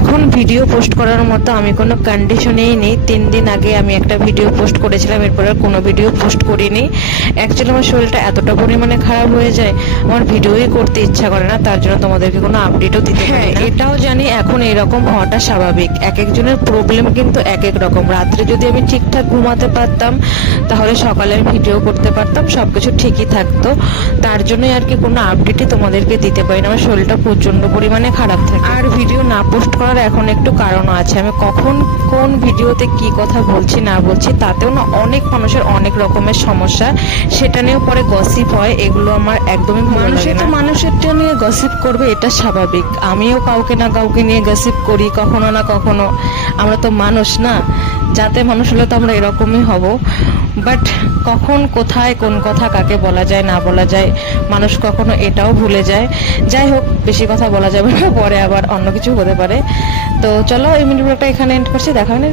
এখন video post করার মতো আমি কোনো কন্ডিশনেই নেই। 3 দিন আগে আমি একটা ভিডিও পোস্ট করেছিলাম, এরপর আর কোনো ভিডিও পোস্ট করিনি। অ্যাকচুয়ালি আমার শরীরটা এতটা পরিমাণে খারাপ হয়ে যায়, আমার ভিডিওই করতে ইচ্ছা করে না, তার জন্য তোমাদেরকে কোনো আপডেটও দিতে পারি না। এটাও জানি এখন এরকম হওয়াটা স্বাভাবিক, এক একজনের প্রবলেম কিন্তু এক এক রকম। রাত্রে যদি আমি ঠিকঠাক ঘুমাতে পারতাম তাহলে সকালে ভিডিও করতে পারতাম, সবকিছু ঠিকই থাকতো। তার জন্যই আর কি কোনো আপডেটই তোমাদেরকে দিতে পারি না, আমার শরীরটা প্রচন্ড পরিমাণে খারাপ থাকে। আর ভিডিও না পোস্ট করার এখন একটু কারণও আছে, আমি কখন কোন ভিডিওতে কি কথা বলছি না বলছি তাতেও না অনেক মানুষের অনেক রকমের সমস্যা, সেটা নিয়েও পরে গসিপ হয়। এগুলো আমার একদমই ভালো লাগে না। মানুষেরটা নিয়ে গসিপ করবে এটা স্বাভাবিক, আমিও কাউকে না কাউকে নিয়ে গসিপ করি কখনো না কখনো, আমরা তো মানুষ না, যাতে মানুষ হলে তো আমরা এরকমই হব। বাট কখন কোথায় কোন কথা কাকে বলা যায় না বলা যায় মানুষ কখনো এটাও ভুলে যায়। যাই হোক, বেশি কথা বলা যাবে না, পরে আবার অন্য কিছু হতে পারে। তো চলো এই ভিডিওটা এখানে এন্ড করছি, দেখা হয় না।